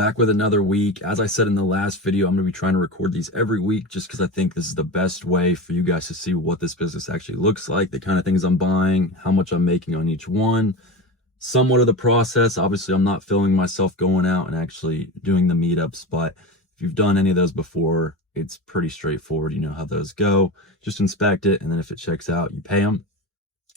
Back with another week. As I said in the last video, I'm going to be trying to record these every week just because I think this is the best way for you guys to see what this business actually looks like, the kind of things I'm buying, how much I'm making on each one, somewhat of the process. Obviously, I'm not filming myself going out and actually doing the meetups, but if you've done any of those before, it's pretty straightforward. You know how those go. Just inspect it, and then if it checks out, you pay them.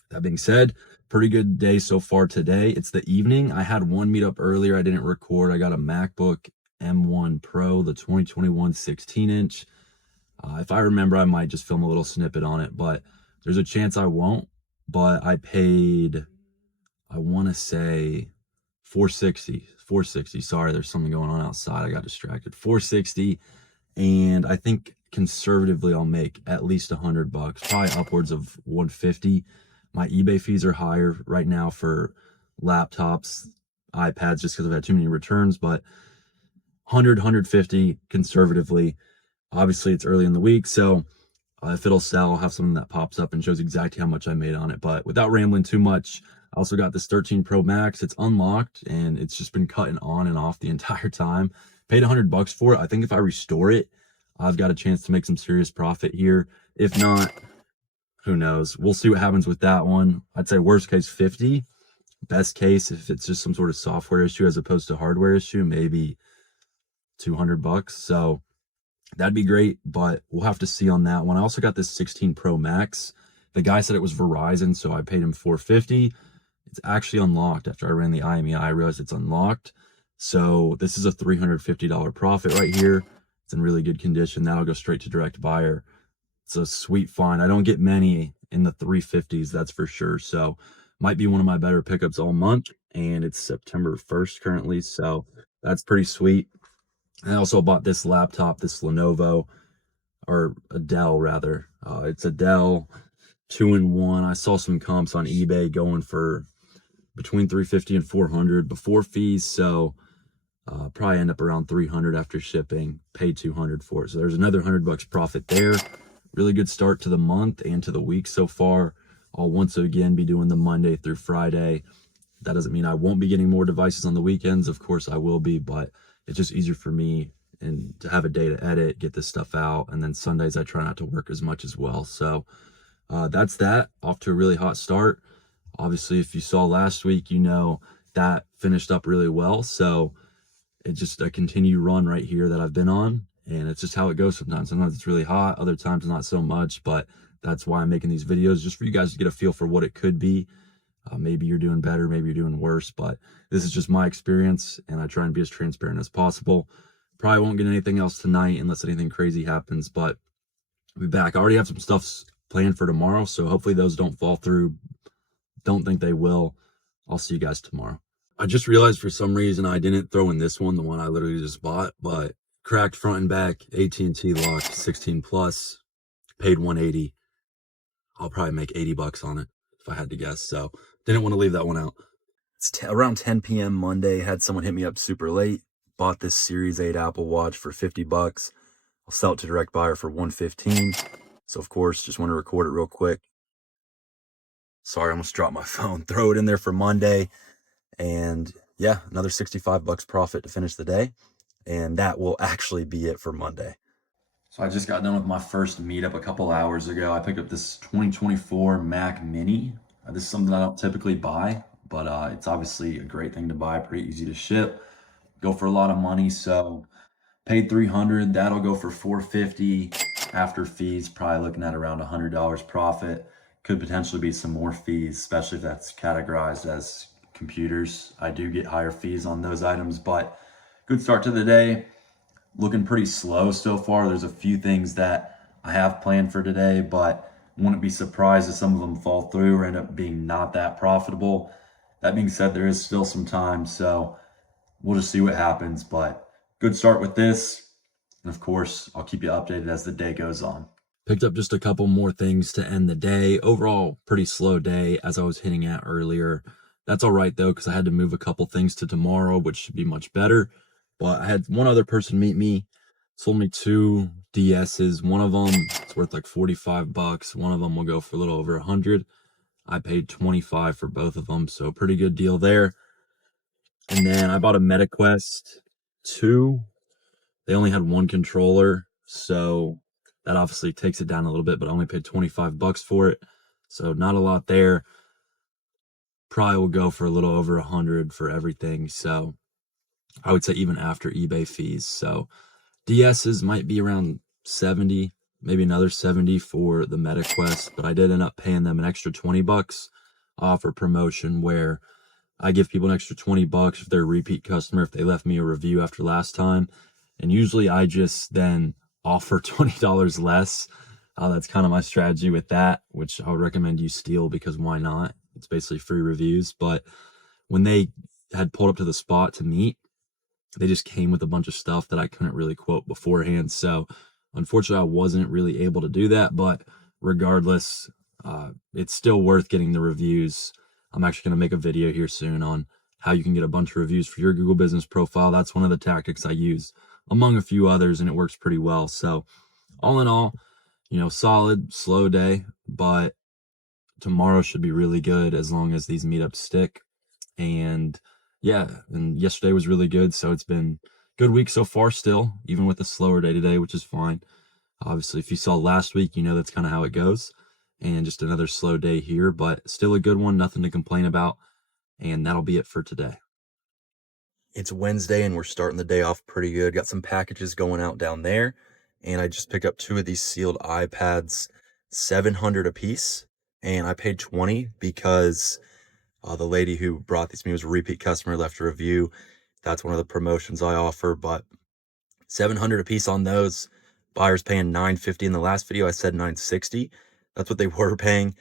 That being said, pretty good day so far today. It's the evening. I had one meetup earlier. I didn't record. I got a MacBook M1 Pro, the 2021 16-inch. If I remember, I might just film a little snippet on it, but there's a chance I won't. But I paid, I want to say 460. Sorry, there's something going on outside. I got distracted. 460, and I think conservatively I'll make at least $100, probably upwards of 150. My eBay fees are higher right now for laptops, iPads, just because I've had too many returns, but 100, 150 conservatively. Obviously, it's early in the week, so if it'll sell, I'll have something that pops up and shows exactly how much I made on it. But without rambling too much, I also got this 13 Pro Max. It's unlocked, and it's just been cutting on and off the entire time. Paid $100 for it. I think if I restore it, I've got a chance to make some serious profit here. If not, who knows? We'll see what happens with that one. I'd say worst case 50. Best case, if it's just some sort of software issue as opposed to hardware issue, maybe $200. So that'd be great, but we'll have to see on that one. I also got this 16 Pro Max. The guy said it was Verizon, so I paid him $450. It's actually unlocked. After I ran the IMEI, I realized it's unlocked. So this is a $350 profit right here. It's in really good condition. That'll go straight to direct buyer. It's a sweet find. I don't get many in the 350s, that's for sure. So might be one of my better pickups all month. And it's September 1st currently, so that's pretty sweet. I also bought this laptop, this Lenovo, or a Dell rather. It's a Dell 2-in-1. I saw some comps on eBay going for between 350 and 400 before fees, so probably end up around 300 after shipping. Paid 200 for it, so there's another $100 profit there. Really good start to the month and to the week so far. I'll once again be doing the Monday through Friday. That doesn't mean I won't be getting more devices on the weekends. Of course I will be, but it's just easier for me and to have a day to edit, get this stuff out. And then Sundays I try not to work as much as well. So that's that. Off to a really hot start. Obviously, if you saw last week, you know that finished up really well. So it's just a continued run right here that I've been on. And it's just how it goes sometimes. Sometimes it's really hot, other times not so much, but that's why I'm making these videos, just for you guys to get a feel for what it could be. Maybe you're doing better, maybe you're doing worse, but this is just my experience, and I try and be as transparent as possible. Probably won't get anything else tonight unless anything crazy happens, but I'll be back. I already have some stuff planned for tomorrow, so hopefully those don't fall through. Don't think they will. I'll see you guys tomorrow. I just realized for some reason I didn't throw in this one, the one I literally just bought, but cracked front and back, AT&T locked 16 plus, paid 180. I'll probably make $80 on it if I had to guess. So didn't want to leave that one out. It's around 10 p.m. Monday. Had someone hit me up super late. Bought this Series 8 Apple Watch for $50. I'll sell it to direct buyer for $115. So of course, just want to record it real quick. Sorry, I almost dropped my phone. Throw it in there for Monday. And yeah, another $65 profit to finish the day. And that will actually be it for Monday. So I just got done with my first meetup a couple hours ago. I picked up this 2024 Mac Mini. This is something I don't typically buy, but it's obviously a great thing to buy, pretty easy to ship. Go for a lot of money, so paid $300. That'll go for $450 after fees, probably looking at around $100 profit. Could potentially be some more fees, especially if that's categorized as computers. I do get higher fees on those items, but good start to the day. Looking pretty slow so far. There's a few things that I have planned for today, but wouldn't be surprised if some of them fall through or end up being not that profitable. That being said, there is still some time, so we'll just see what happens, but good start with this. And of course, I'll keep you updated as the day goes on. Picked up just a couple more things to end the day. Overall, pretty slow day as I was hinting at earlier. That's all right though, because I had to move a couple things to tomorrow, which should be much better. But I had one other person meet me, sold me 2 DSs. One of them is worth like $45. One of them will go for a little over 100. I paid 25 for both of them, so pretty good deal there. And then I bought a MetaQuest 2. They only had 1 controller, so that obviously takes it down a little bit, but I only paid $25 for it. So not a lot there. Probably will go for a little over 100 for everything. So I would say even after eBay fees. So DS's might be around 70, maybe another 70 for the MetaQuest, but I did end up paying them an extra $20 off a promotion where I give people an extra $20 if they're a repeat customer, if they left me a review after last time. And usually I just then offer $20 less. That's kind of my strategy with that, which I would recommend you steal because why not? It's basically free reviews. But when they had pulled up to the spot to meet, they just came with a bunch of stuff that I couldn't really quote beforehand. So unfortunately, I wasn't really able to do that. But regardless, it's still worth getting the reviews. I'm actually going to make a video here soon on how you can get a bunch of reviews for your Google Business profile. That's one of the tactics I use among a few others, and it works pretty well. So all in all, solid, slow day, but tomorrow should be really good as long as these meetups stick. And yeah, and yesterday was really good. So it's been a good week so far still, even with a slower day today, which is fine. Obviously, if you saw last week, that's kind of how it goes. And just another slow day here, but still a good one, nothing to complain about. And that'll be it for today. It's Wednesday and we're starting the day off pretty good. Got some packages going out down there. And I just picked up 2 of these sealed iPads, $700 a piece. And I paid $20 because the lady who brought these to me was a repeat customer, left a review. That's one of the promotions I offer, but $700 a piece on those. Buyers paying $950. In the last video, I said $960. That's what they were paying.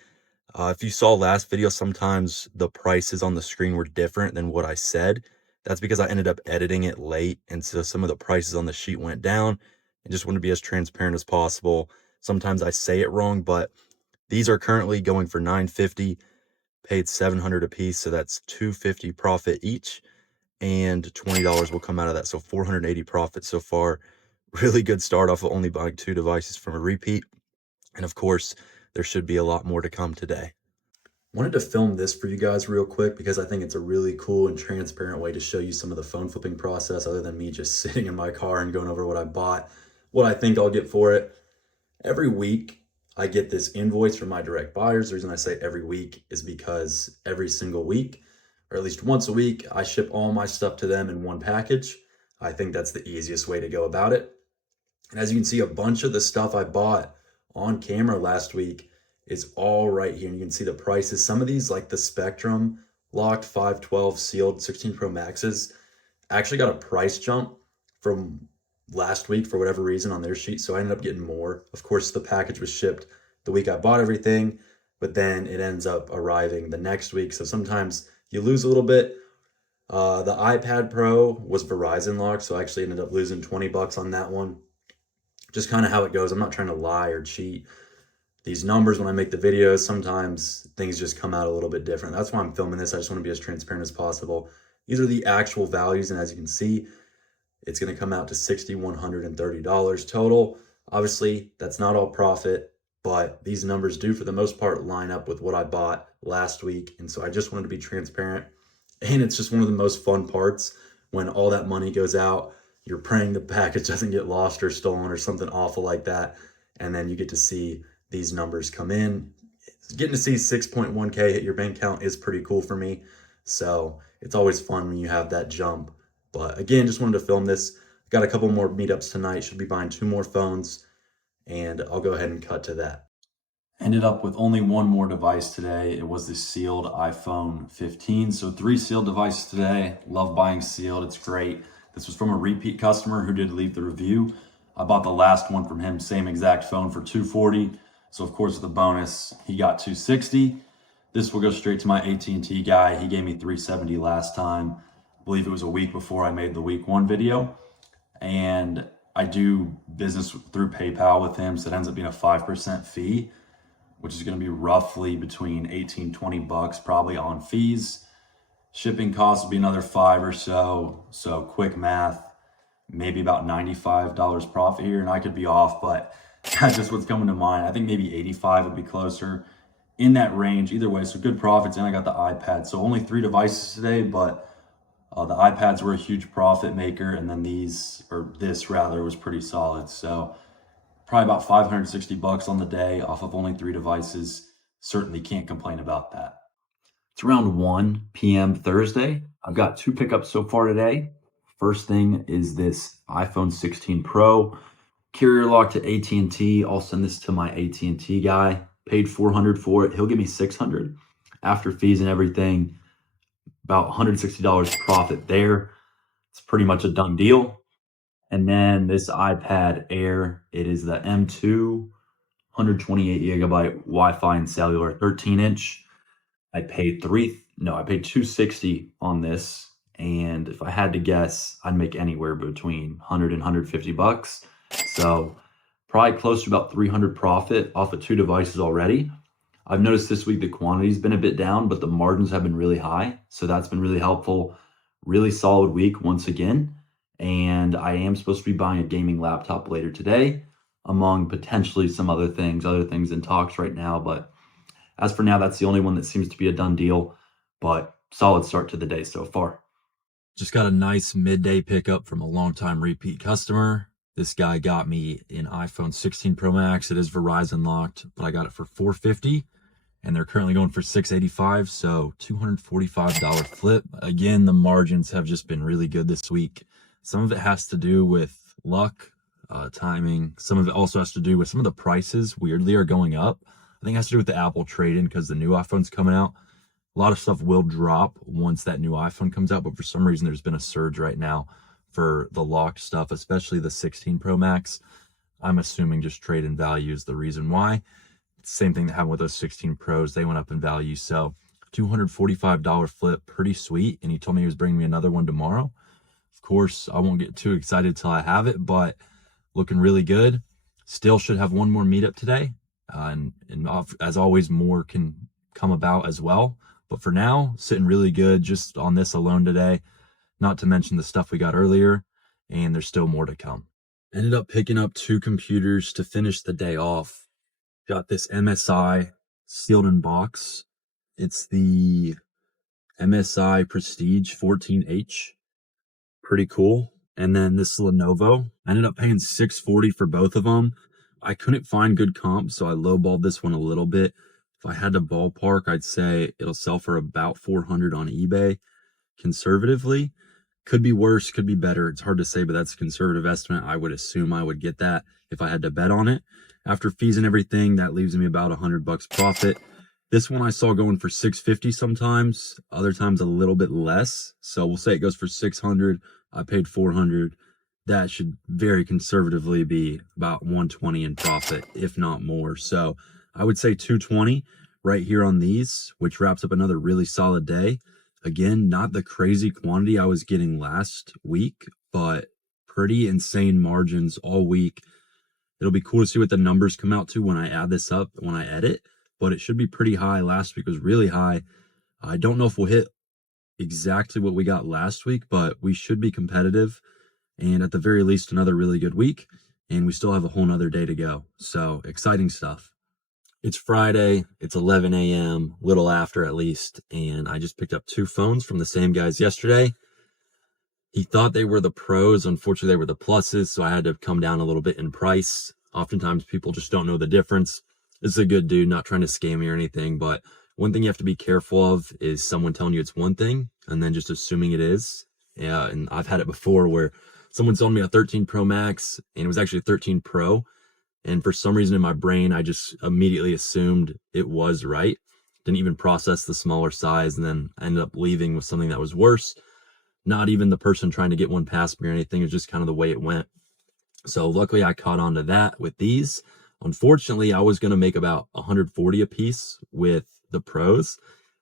If you saw last video, sometimes the prices on the screen were different than what I said. That's because I ended up editing it late, and so some of the prices on the sheet went down. I just want to be as transparent as possible. Sometimes I say it wrong, but these are currently going for $950, paid $700 a piece, so that's $250 profit each, and $20 will come out of that, so $480 profit so far. Really good start off of only buying 2 devices from a repeat, and of course, there should be a lot more to come today. Wanted to film this for you guys real quick because I think it's a really cool and transparent way to show you some of the phone flipping process other than me just sitting in my car and going over what I bought, what I think I'll get for it. Every week, I get this invoice from my direct buyers. The reason I say every week is because every single week, or at least once a week, I ship all my stuff to them in one package. I think that's the easiest way to go about it. And as you can see, a bunch of the stuff I bought on camera last week is all right here. And you can see the prices. Some of these, like the Spectrum locked 512 sealed 16 Pro Maxes, actually got a price jump from last week for whatever reason on their sheet. So I ended up getting more. Of course, the package was shipped the week I bought everything, but then it ends up arriving the next week. So sometimes you lose a little bit. The iPad Pro was Verizon locked, so I actually ended up losing $20 on that one. Just kind of how it goes. I'm not trying to lie or cheat. These numbers, when I make the videos, sometimes things just come out a little bit different. That's why I'm filming this. I just want to be as transparent as possible. These are the actual values, and as you can see, it's going to come out to $6,130 total. Obviously, that's not all profit, but these numbers do, for the most part, line up with what I bought last week. And so I just wanted to be transparent. And it's just one of the most fun parts when all that money goes out. You're praying the package doesn't get lost or stolen or something awful like that. And then you get to see these numbers come in. Getting to see 6.1K hit your bank account is pretty cool for me. So it's always fun when you have that jump. But again, just wanted to film this. Got a couple more meetups tonight. Should be buying 2 more phones. And I'll go ahead and cut to that. Ended up with only 1 more device today. It was the sealed iPhone 15. So 3 sealed devices today. Love buying sealed. It's great. This was from a repeat customer who did leave the review. I bought the last one from him, same exact phone, for $240. So of course, with the bonus, he got $260. This will go straight to my AT&T guy. He gave me $370 last time. I believe it was a week before I made the week 1 video. And I do business through PayPal with him, so it ends up being a 5% fee, which is going to be roughly between $18-20 probably on fees. Shipping costs will be another $5 or so. So quick math, maybe about $95 profit here, and I could be off, but that's just what's coming to mind. I think maybe 85 would be closer, in that range. Either way, so good profits, and I got the iPad. So only 3 devices today, but The iPads were a huge profit maker, and then this rather was pretty solid. So probably about 560 bucks on the day off of only 3 devices. Certainly can't complain about that. It's around 1 p.m. Thursday. I've got 2 pickups so far today. First thing is this iPhone 16 Pro, carrier lock to AT&T. I'll send this to my AT&T guy. Paid $400 for it. He'll give me $600 after fees and everything. About $160 profit there. It's pretty much a done deal. And then this iPad Air, it is the M2, 128 gigabyte Wi-Fi and cellular, 13-inch. I paid $260 on this. And if I had to guess, I'd make anywhere between 100 and 150 bucks. So probably close to about 300 profit off of 2 devices already. I've noticed this week the quantity's been a bit down, but the margins have been really high. So that's been really helpful. Really solid week once again. And I am supposed to be buying a gaming laptop later today, among potentially some other things in talks right now. But as for now, that's the only one that seems to be a done deal. But solid start to the day so far. Just got a nice midday pickup from a longtime repeat customer. This guy got me an iPhone 16 Pro Max. It is Verizon locked, but I got it for $450, and they're currently going for $685, so $245 flip. Again, the margins have just been really good this week. Some of it has to do with luck, timing. Some of it also has to do with some of the prices weirdly are going up. I think it has to do with the Apple trade-in because the new iPhone's coming out. A lot of stuff will drop once that new iPhone comes out, but for some reason there's been a surge right now for the locked stuff, especially the 16 Pro Max. I'm assuming just trade-in value is the reason why. Same thing that happened with those 16 Pros. They went up in value. So $245 flip, pretty sweet. And he told me he was bringing me another one tomorrow. Of course, I won't get too excited till I have it, but looking really good. Still should have one more meetup today. And as always, more can come about as well. But for now, sitting really good just on this alone today, not to mention the stuff we got earlier, and there's still more to come. Ended up picking up 2 computers to finish the day off. Got this MSI sealed in box. It's the MSI Prestige 14H. Pretty cool. And then this Lenovo. I ended up paying $640 for both of them. I couldn't find good comps, so I lowballed this one a little bit. If I had to ballpark, I'd say it'll sell for about $400 on eBay. Conservatively, could be worse, could be better. It's hard to say, but that's a conservative estimate. I would assume I would get that if I had to bet on it. After fees and everything, that leaves me about $100 profit. This one I saw going for $650 sometimes, other times a little bit less. So we'll say it goes for $600. I paid $400. That should very conservatively be about $120 in profit, if not more. So I would say $220 right here on these, which wraps up another really solid day. Again, not the crazy quantity I was getting last week, but pretty insane margins all week. It'll be cool to see what the numbers come out to when I add this up, when I edit, but it should be pretty high. Last week was really high. I don't know if we'll hit exactly what we got last week, but we should be competitive. And at the very least, another really good week. And we still have a whole nother day to go. So exciting stuff. It's Friday. It's 11 a.m., little after at least. And I just picked up 2 phones from the same guys yesterday. He thought they were the pros. Unfortunately, they were the pluses. So I had to come down a little bit in price. Oftentimes people just don't know the difference. This is a good dude, not trying to scam me or anything. But one thing you have to be careful of is someone telling you it's one thing and then just assuming it is. Yeah, and I've had it before where someone sold me a 13 Pro Max and it was actually a 13 Pro. And for some reason in my brain, I just immediately assumed it was right. Didn't even process the smaller size, and then I ended up leaving with something that was worse. Not even the person trying to get one past me or anything. It was just kind of the way it went. So luckily I caught on to that with these. Unfortunately, I was going to make about $140 a piece with the Pros.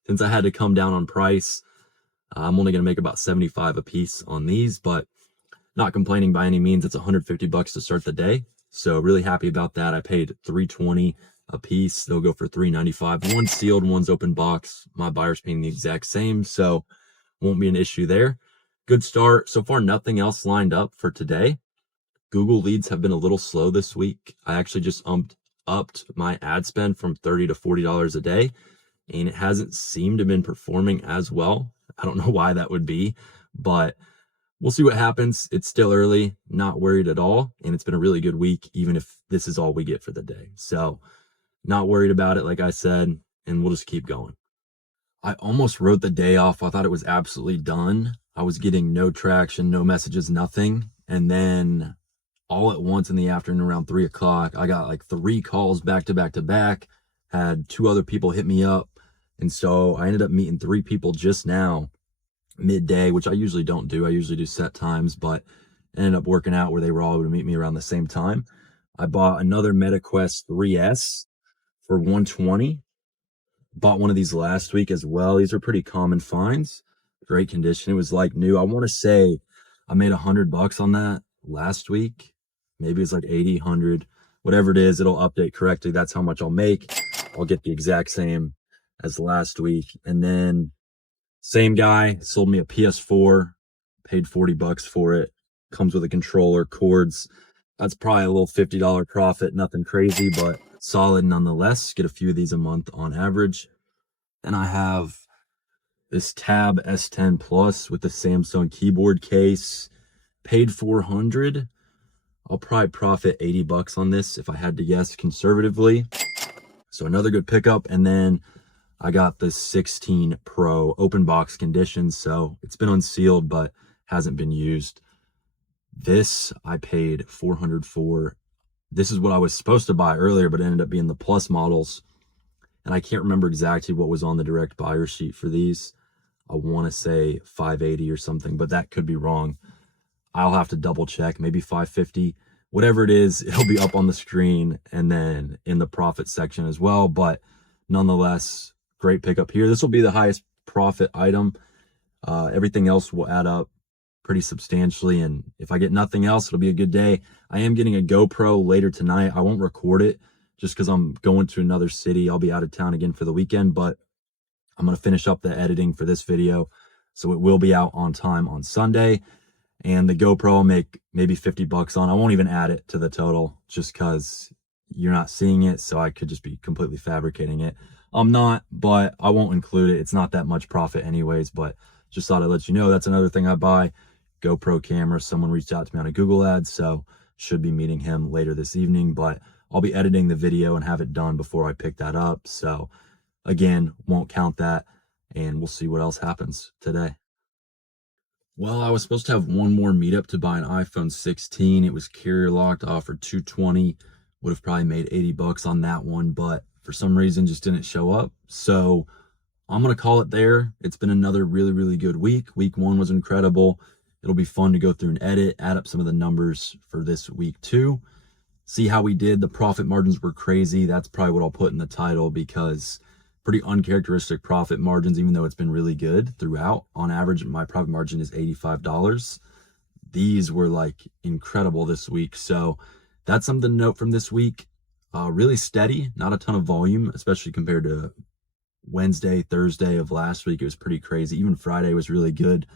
Since I had to come down on price, I'm only going to make about $75 a piece on these, but not complaining by any means. It's $150 to start the day. So really happy about that. I paid $320 a piece. They'll go for $395. One's sealed, one's open box. My buyer's paying the exact same, so won't be an issue there. Good start. So far, nothing else lined up for today. Google leads have been a little slow this week. I actually just upped my ad spend from $30 to $40 a day, and it hasn't seemed to have been performing as well. I don't know why that would be, But we'll see what happens. It's still early, not worried at all. And it's been a really good week, even if this is all we get for the day. So not worried about it, like I said, and we'll just keep going. I almost wrote the day off. I thought it was absolutely done. I was getting no traction, no messages, nothing. And then all at once in the afternoon around 3 o'clock, I got like 3 calls back to back to back, had 2 other people hit me up. And so I ended up meeting 3 people just now, midday, which I usually don't do. I usually do set times, but ended up working out where they were all able to meet me around the same time. I bought another MetaQuest 3S for $120. Bought one of these last week as well. These are pretty common finds. Great condition. It was like new. I want to say I made $100 on that last week. Maybe it's like 80, 100, whatever it is, it'll update correctly. That's how much I'll make. I'll get the exact same as last week. And then same guy sold me a PS4, paid $40 for it. Comes with a controller, cords. That's probably a little $50 profit, nothing crazy, but solid nonetheless. Get a few of these a month on average. And I have this Tab S10 Plus with the Samsung keyboard case. Paid $400. I'll probably profit $80 on this if I had to guess conservatively. So another good pickup. And then I got the 16 Pro open box condition. So it's been unsealed, but hasn't been used. This I paid $400 for. This is what I was supposed to buy earlier, but it ended up being the Plus models. And I can't remember exactly what was on the direct buyer sheet for these. I want to say $580 or something, but that could be wrong. I'll have to double check, maybe $550. Whatever it is, it'll be up on the screen and then in the profit section as well. But nonetheless, great pickup here. This will be the highest profit item. Everything else will add up pretty substantially. And if I get nothing else, it'll be a good day. I am getting a GoPro later tonight. I won't record it just because I'm going to another city. I'll be out of town again for the weekend, but I'm going to finish up the editing for this video. So it will be out on time on Sunday. And the GoPro I'll make maybe $50 on. I won't even add it to the total just because you're not seeing it. So I could just be completely fabricating it. I'm not, but I won't include it. It's not that much profit anyways, but just thought I'd let you know that's another thing I buy. GoPro camera. Someone reached out to me on a Google ad, so should be meeting him later this evening, but I'll be editing the video and have it done before I pick that up. So again, won't count that, and we'll see what else happens today. Well, I was supposed to have one more meetup to buy an iPhone 16. It was carrier locked, offered $220. Would have probably made $80 on that one, but for some reason just didn't show up. So I'm going to call it there. It's been another really, really good week. Week 1 was incredible. It'll be fun to go through and edit, add up some of the numbers for this week 2. See how we did. The profit margins were crazy. That's probably what I'll put in the title because pretty uncharacteristic profit margins, even though it's been really good throughout. On average, my profit margin is $85. These were like incredible this week. So that's something to note from this week. Really steady, not a ton of volume, especially compared to Wednesday, Thursday of last week. It was pretty crazy. Even Friday was really good,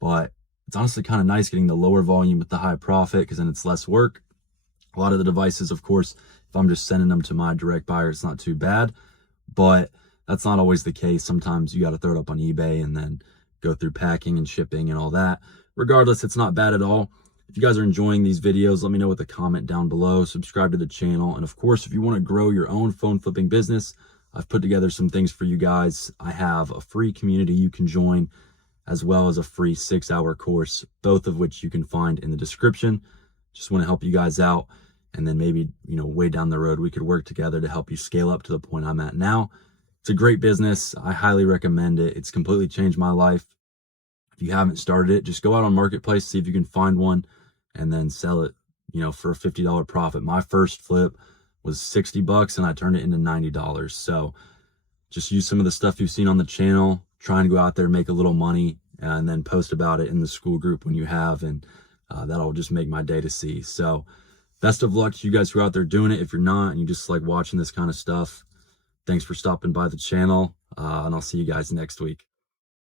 but it's honestly kind of nice getting the lower volume with the high profit because then it's less work. A lot of the devices, of course, if I'm just sending them to my direct buyer, it's not too bad, but that's not always the case. Sometimes you got to throw it up on eBay and then go through packing and shipping and all that. Regardless, it's not bad at all. If you guys are enjoying these videos, let me know with a comment down below. Subscribe to the channel. And of course, if you want to grow your own phone flipping business, I've put together some things for you guys. I have a free community you can join, as well as a free 6-hour course, both of which you can find in the description. Just want to help you guys out. And then maybe, way down the road, we could work together to help you scale up to the point I'm at now. It's a great business. I highly recommend it. It's completely changed my life. If you haven't started it, just go out on Marketplace, see if you can find one, and then sell it, for a $50 profit. My first flip was $60 and I turned it into $90. So just use some of the stuff you've seen on the channel, try and go out there, make a little money, and then post about it in the school group when you have, and that'll just make my day to see. So best of luck to you guys who are out there doing it. If you're not and you just like watching this kind of stuff, thanks for stopping by the channel, and I'll see you guys next week.